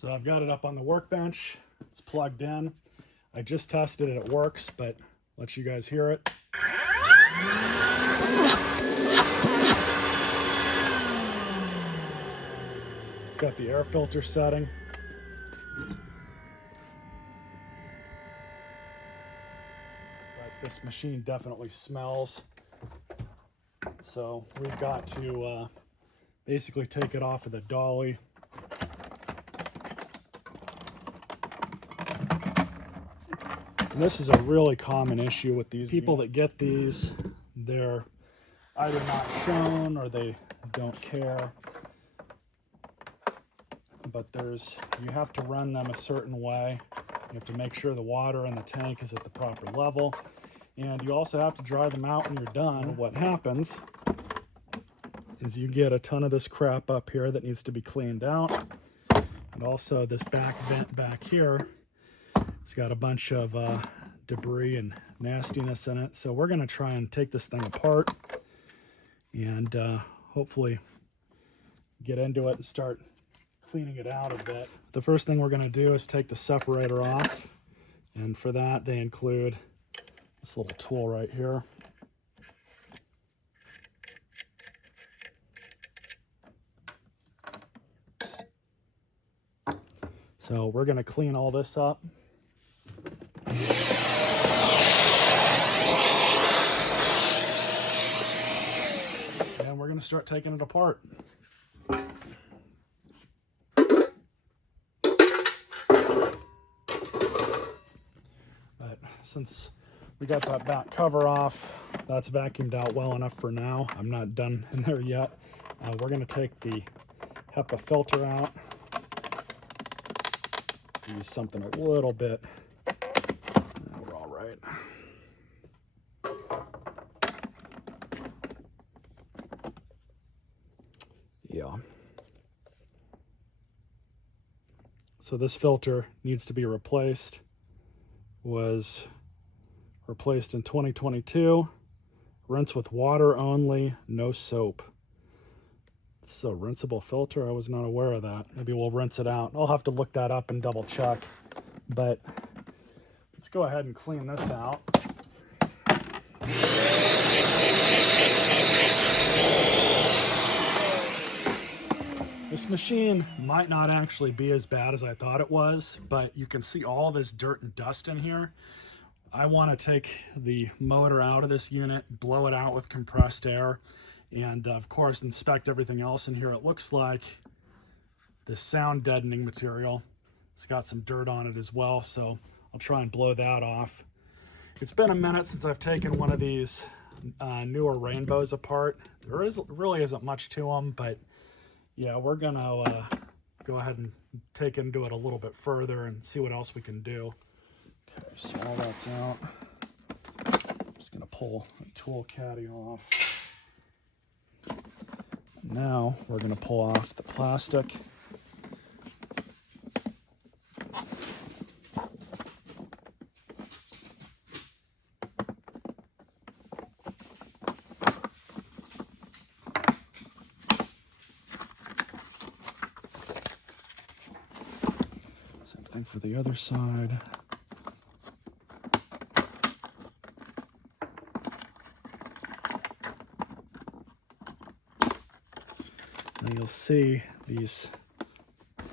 So I've got it up on the workbench. It's plugged in. I just tested it, it works, but let you guys hear it. It's got the air filter setting. But this machine definitely smells. So we've got to basically take it off of the dolly. And this is a really common issue with these people that get these. They're either not shown or they don't care. But you have to run them a certain way. You have to make sure the water in the tank is at the proper level. And you also have to dry them out when you're done. What happens is you get a ton of this crap up here that needs to be cleaned out. And also this back vent back here, it's got a bunch of debris and nastiness in it. So we're going to try and take this thing apart and hopefully get into it and start cleaning it out a bit. The first thing we're going to do is take the separator off. And for that, they include this little tool right here. So we're going to clean all this up. And we're going to start taking it apart. But since we got that back cover off, that's vacuumed out well enough for now. I'm not done in there yet. We're going to take the HEPA filter out. Use something a little bit. We're all right. Yeah. So this filter needs to be replaced. Was replaced in 2022. Rinse with water only, no soap. This is a rinsable filter. I was not aware of that. Maybe we'll rinse it out. I'll have to look that up and double check. But let's go ahead and clean this out. This machine might not actually be as bad as I thought it was, but you can see all this dirt and dust in here. I want to take the motor out of this unit, blow it out with compressed air, and of course inspect everything else in here. It looks like the sound deadening material, it's got some dirt on it as well, so I'll try and blow that off. It's been a minute since I've taken one of these newer Rainbows apart. Really isn't much to them, but yeah, we're gonna go ahead and take into it a little bit further and see what else we can do. Okay, so all that's out. I'm just gonna pull the tool caddy off. Now we're gonna pull off the plastic. Same thing for the other side. Now you'll see these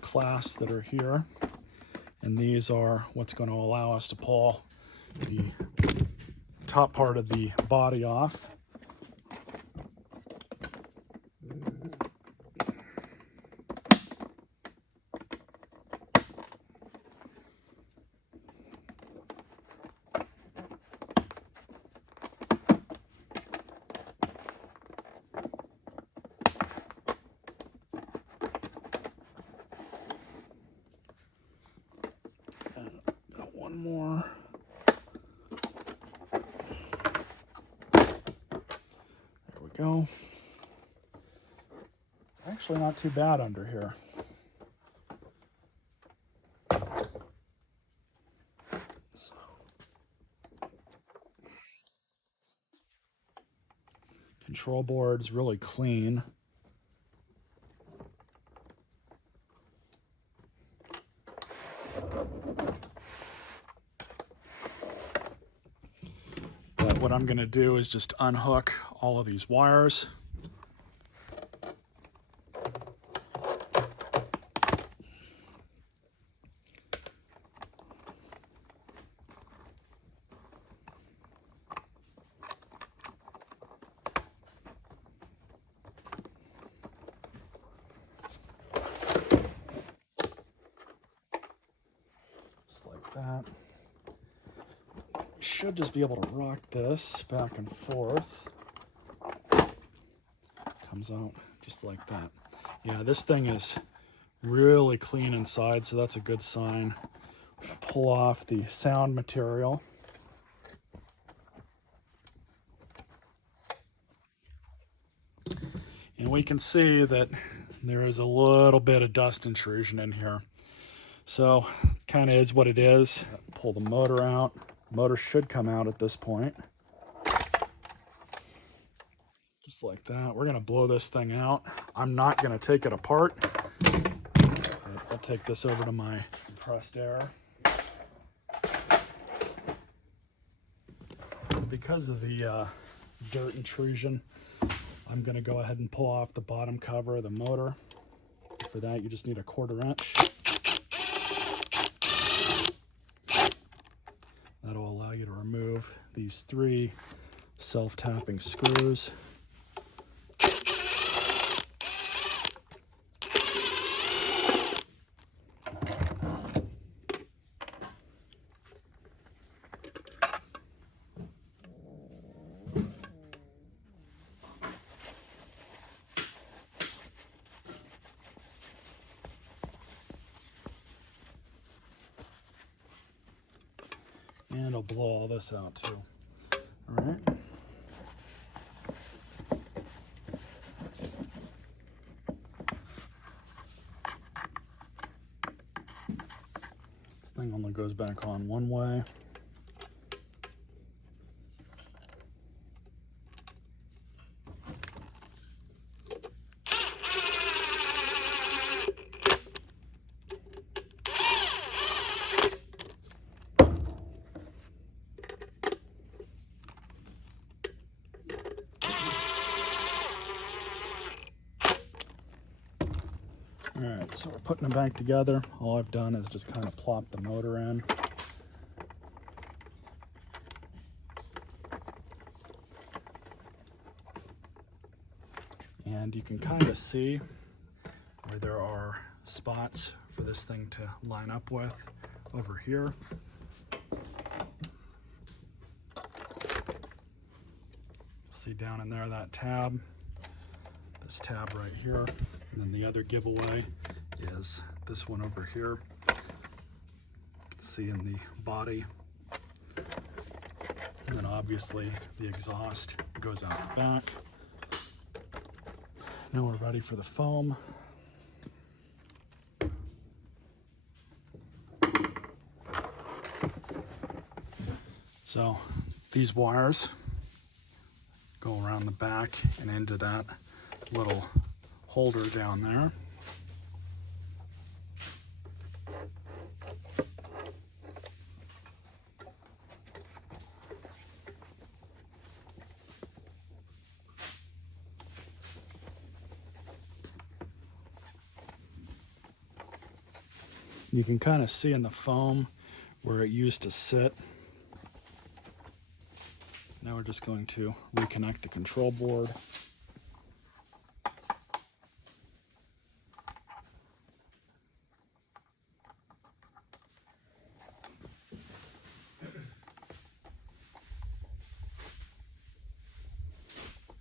clasps that are here, and these are what's going to allow us to pull the top part of the body off. One more. There we go. It's actually not too bad under here. So, control board's really clean. But what I'm going to do is just unhook all of these wires. Just like that. Should just be able to rock this back and forth. Comes out just like that. Yeah, this thing is really clean inside, so that's a good sign. I'm gonna pull off the sound material. And we can see that there is a little bit of dust intrusion in here. So it kind of is what it is. Pull the motor out. Motor should come out at this point. Just like that. We're going to blow this thing out. I'm not going to take it apart. I'll take this over to my compressed air. Because of the dirt intrusion, I'm going to go ahead and pull off the bottom cover of the motor. For that, you just need a 1/4 inch. That'll allow you to remove these 3 self-tapping screws. And I'll blow all this out too. All right. This thing only goes back on one way. Alright, so we're putting them back together. All I've done is just kind of plop the motor in. And you can kind of see where there are spots for this thing to line up with over here. See down in there that tab, this tab right here. And then the other giveaway is this one over here. You can see in the body. And then obviously the exhaust goes out the back. Now we're ready for the foam. So these wires go around the back and into that little holder down there. You can kind of see in the foam where it used to sit. Now we're just going to reconnect the control board.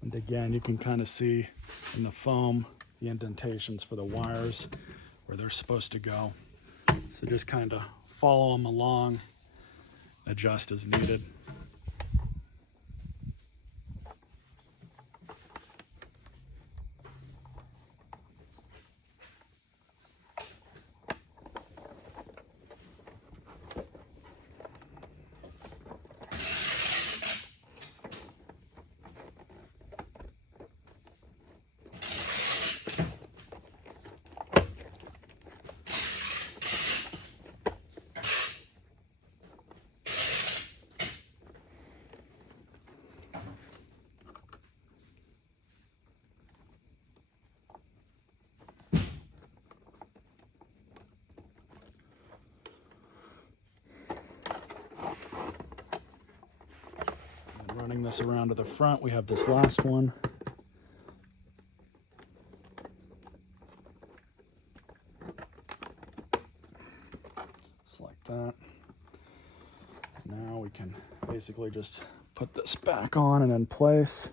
And again, you can kind of see in the foam the indentations for the wires where they're supposed to go. So just kind of follow them along, adjust as needed. Turning this around to the front, we have this last one. Just like that. Now we can basically just put this back on and in place.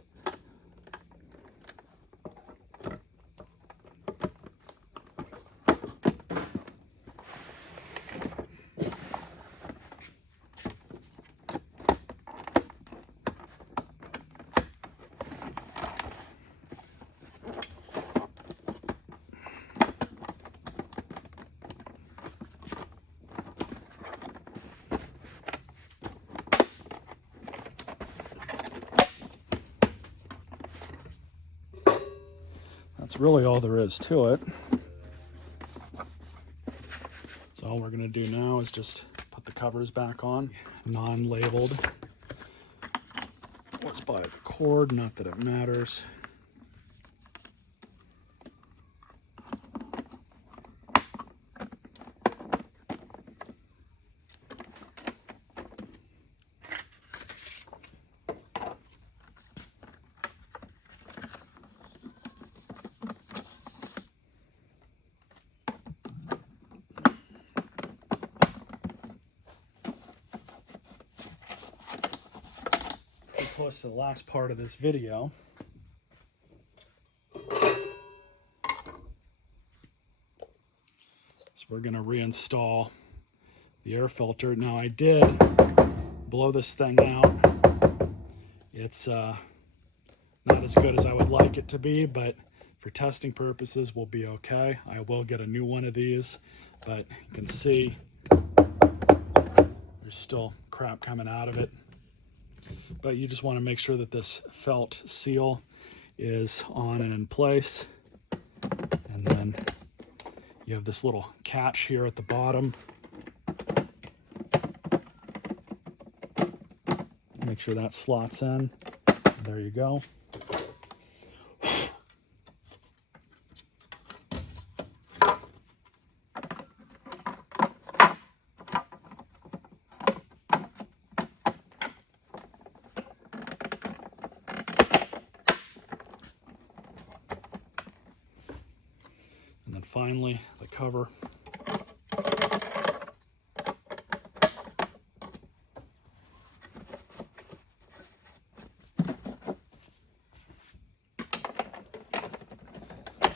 That's really all there is to it. So all we're going to do now is just put the covers back on, non-labeled. Let's buy the cord, not that it matters. Close to the last part of this video. So we're going to reinstall the air filter. Now I did blow this thing out. It's not as good as I would like it to be, but for testing purposes we'll be okay. I will get a new one of these, but you can see there's still crap coming out of it. But you just want to make sure that this felt seal is on and in place. And then you have this little catch here at the bottom. Make sure that slots in. There you go. And then finally, the cover.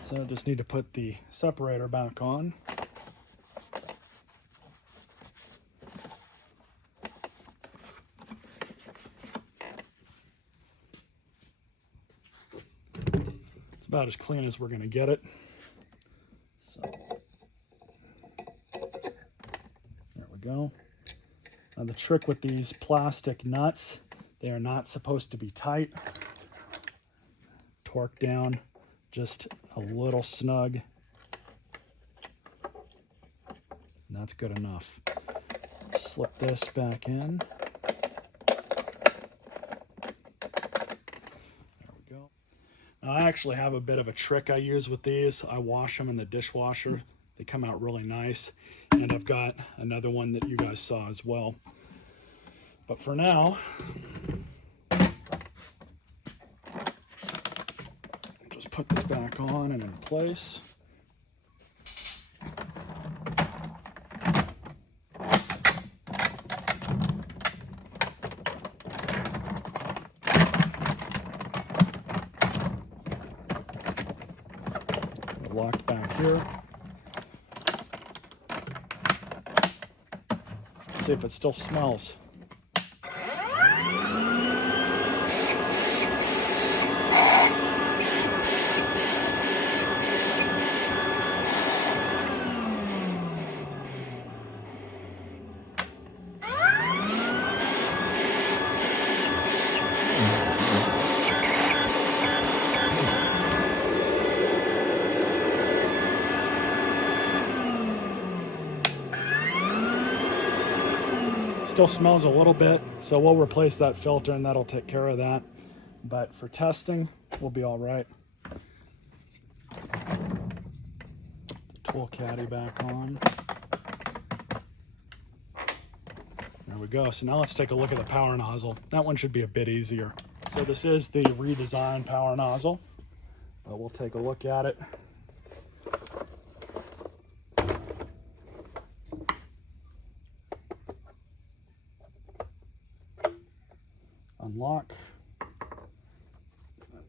So I just need to put the separator back on. It's about as clean as we're going to get it. So there we go. Now the trick with these plastic nuts, they are not supposed to be tight. Torque down just a little snug. And that's good enough. Slip this back in. There we go. Now I actually have a bit of a trick I use with these. I wash them in the dishwasher. They come out really nice. And I've got another one that you guys saw as well. But for now, just put this back on and in place. Locked back here. See if it still smells. Still smells a little bit, so we'll replace that filter and that'll take care of that. But for testing, we'll be all right. Tool caddy back on. There we go. So now let's take a look at the power nozzle. That one should be a bit easier. So this is the redesigned power nozzle, but we'll take a look at it. Unlock,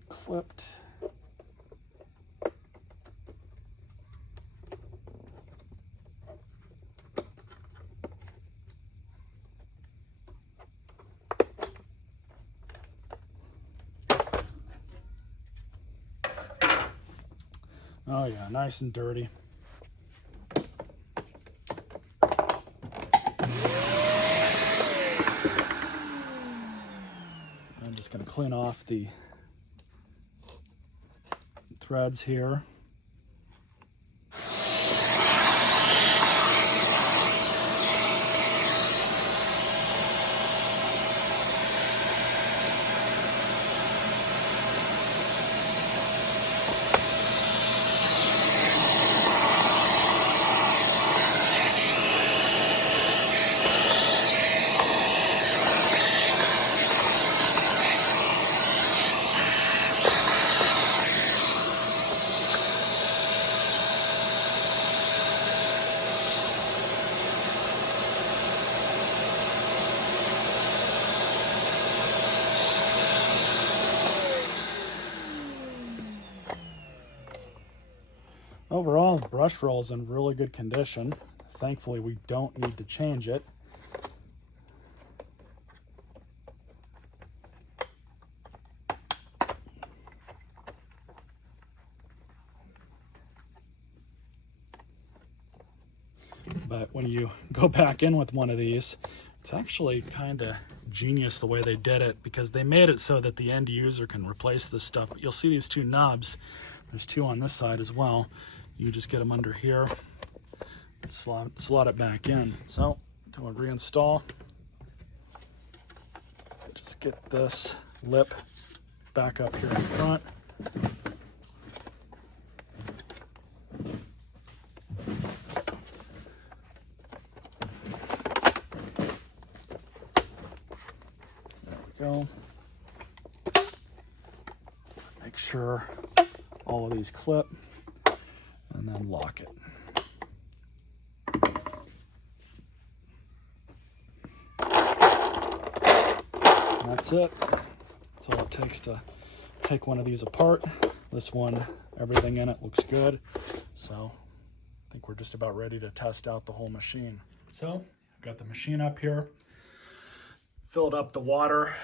clipped. Oh yeah, nice and dirty. I'm just going to clean off the threads here. Overall, the brush roll is in really good condition. Thankfully, we don't need to change it. But when you go back in with one of these, it's actually kind of genius the way they did it, because they made it so that the end user can replace this stuff. But you'll see these two knobs. There's two on this side as well. You just get them under here, slot it back in. So to reinstall, just get this lip back up here in front. There we go. Make sure all of these clip, and then lock it. And that's it. That's all it takes to take one of these apart. This one, everything in it looks good. So I think we're just about ready to test out the whole machine. So I've got the machine up here, filled up the water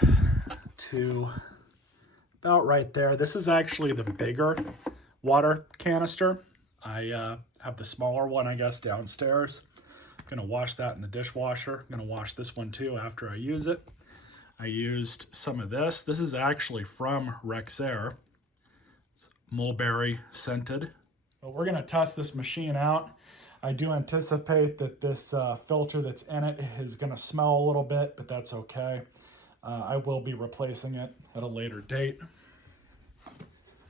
to about right there. This is actually the bigger water canister. I have the smaller one, I guess, downstairs. I'm gonna wash that in the dishwasher. I'm gonna wash this one too after I use it. I used some of this. This is actually from Rexair. It's mulberry scented. But we're gonna test this machine out. I do anticipate that this filter that's in it is gonna smell a little bit, but that's okay. I will be replacing it at a later date.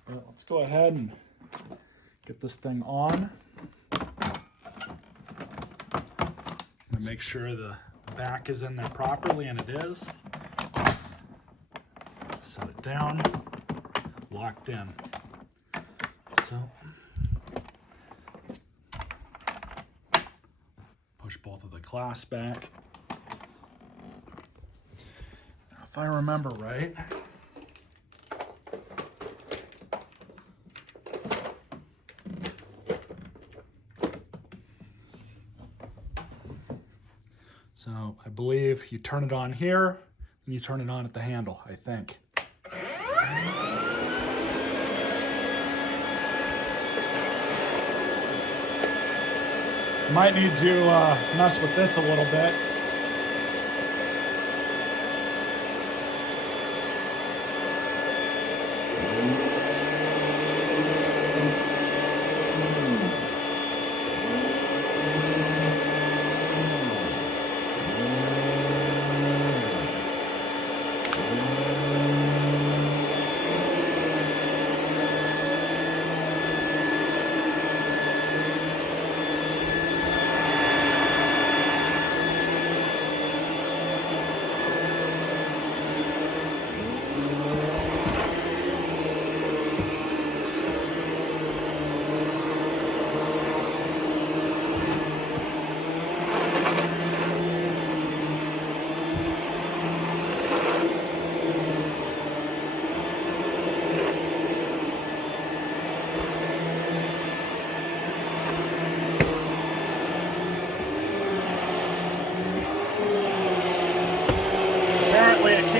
But let's go ahead and get this thing on. And make sure the back is in there properly, and it is. Set it down, locked in. So push both of the clasps back. Now, if I remember right, so I believe you turn it on here, and you turn it on at the handle, I think. Might need to mess with this a little bit.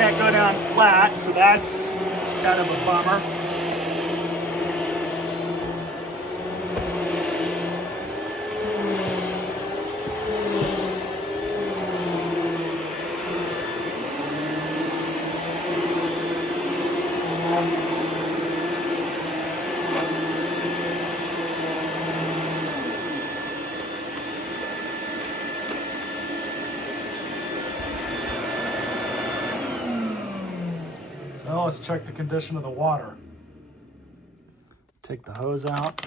can't go down flat, so that's kind of a bummer. So let's check the condition of the water. Take the hose out.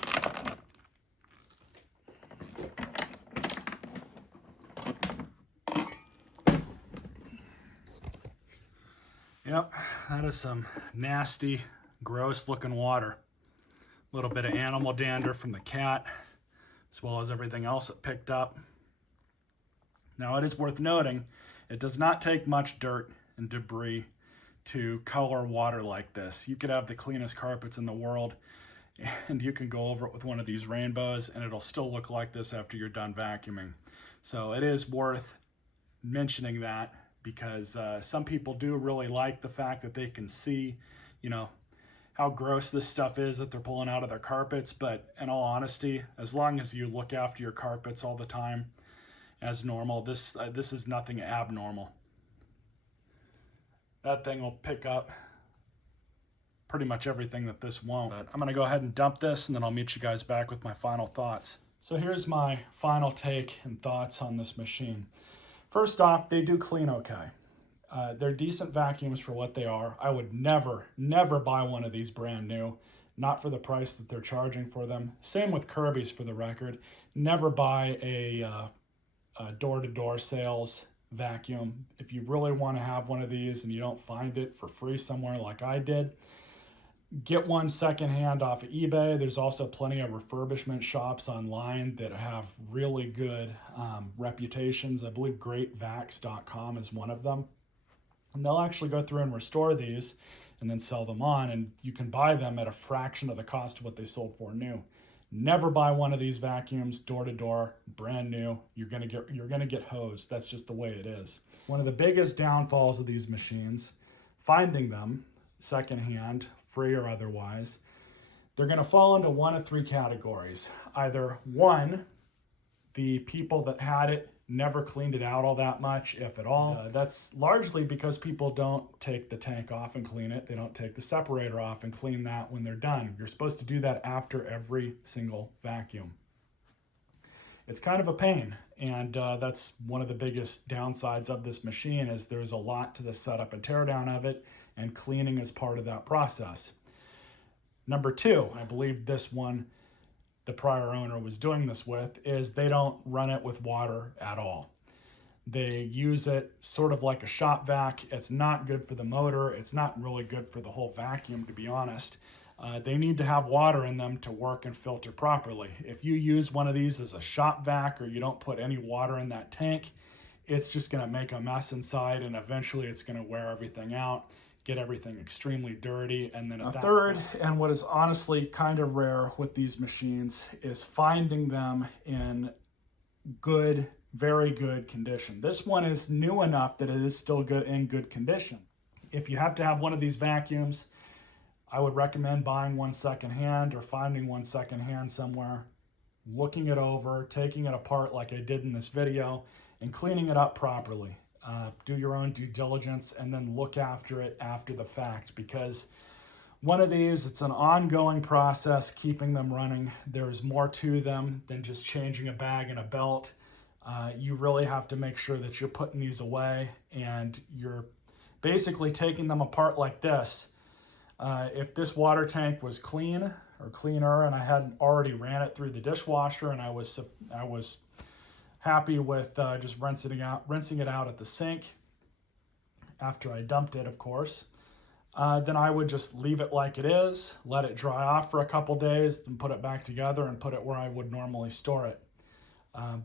Yep, that is some nasty, gross looking water. A little bit of animal dander from the cat, as well as everything else it picked up. Now it is worth noting, it does not take much dirt and debris to color water like this. You could have the cleanest carpets in the world and you can go over it with one of these rainbows and it'll still look like this after you're done vacuuming. So it is worth mentioning that because some people do really like the fact that they can see, you know, how gross this stuff is that they're pulling out of their carpets. But in all honesty, as long as you look after your carpets all the time as normal, this is nothing abnormal. That thing will pick up pretty much everything that this won't. But I'm gonna go ahead and dump this and then I'll meet you guys back with my final thoughts. So here's my final take and thoughts on this machine. First off, they do clean okay. They're decent vacuums for what they are. I would never buy one of these brand new, not for the price that they're charging for them. Same with Kirby's for the record. Never buy a door-to-door sales vacuum. If you really want to have one of these and you don't find it for free somewhere like I did, get one secondhand off of eBay. There's also plenty of refurbishment shops online that have really good reputations. I believe greatvax.com is one of them. And they'll actually go through and restore these and then sell them on, and you can buy them at a fraction of the cost of what they sold for new. Never buy one of these vacuums door to door, brand new. You're gonna get hosed. That's just the way it is. One of the biggest downfalls of these machines, finding them secondhand, free or otherwise, they're gonna fall into one of three categories. Either one, the people that had it never cleaned it out all that much, if at all. That's largely because people don't take the tank off and clean it. They don't take the separator off and clean that when they're done. You're supposed to do that after every single vacuum. It's kind of a pain, and that's one of the biggest downsides of this machine is there's a lot to the setup and teardown of it, and cleaning is part of that process. Number two, I believe this one the prior owner was doing this with, is they don't run it with water at all. They use it sort of like a shop vac. It's not good for the motor. It's not really good for the whole vacuum, to be honest. They need to have water in them to work and filter properly. If you use one of these as a shop vac or you don't put any water in that tank, it's just gonna make a mess inside, and eventually it's gonna wear everything out, get everything extremely dirty. And then a third, and what is honestly kind of rare with these machines, is finding them in good, very good condition. This one is new enough that it is still good in good condition. If you have to have one of these vacuums, I would recommend buying one secondhand or finding one secondhand somewhere, looking it over, taking it apart like I did in this video, and cleaning it up properly. Do your own due diligence and then look after it after the fact, because one of these, it's an ongoing process keeping them running. There's more to them than just changing a bag and a belt. You really have to make sure that you're putting these away and you're basically taking them apart like this. If this water tank was clean or cleaner and I hadn't already ran it through the dishwasher and I was happy with just rinsing it out at the sink after I dumped it, of course, then I would just leave it like it is, let it dry off for a couple days, then put it back together and put it where I would normally store it.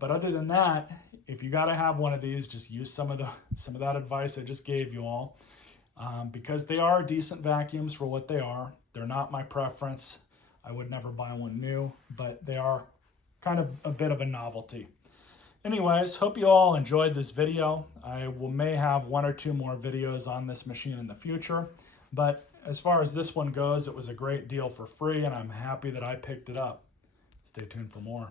But other than that, if you got to have one of these, just use some of that advice I just gave you all, because they are decent vacuums for what they are. They're not my preference. I would never buy one new, but they are kind of a bit of a novelty. Anyways, hope you all enjoyed this video. May have 1 or 2 more videos on this machine in the future, but as far as this one goes, it was a great deal for free, and I'm happy that I picked it up. Stay tuned for more.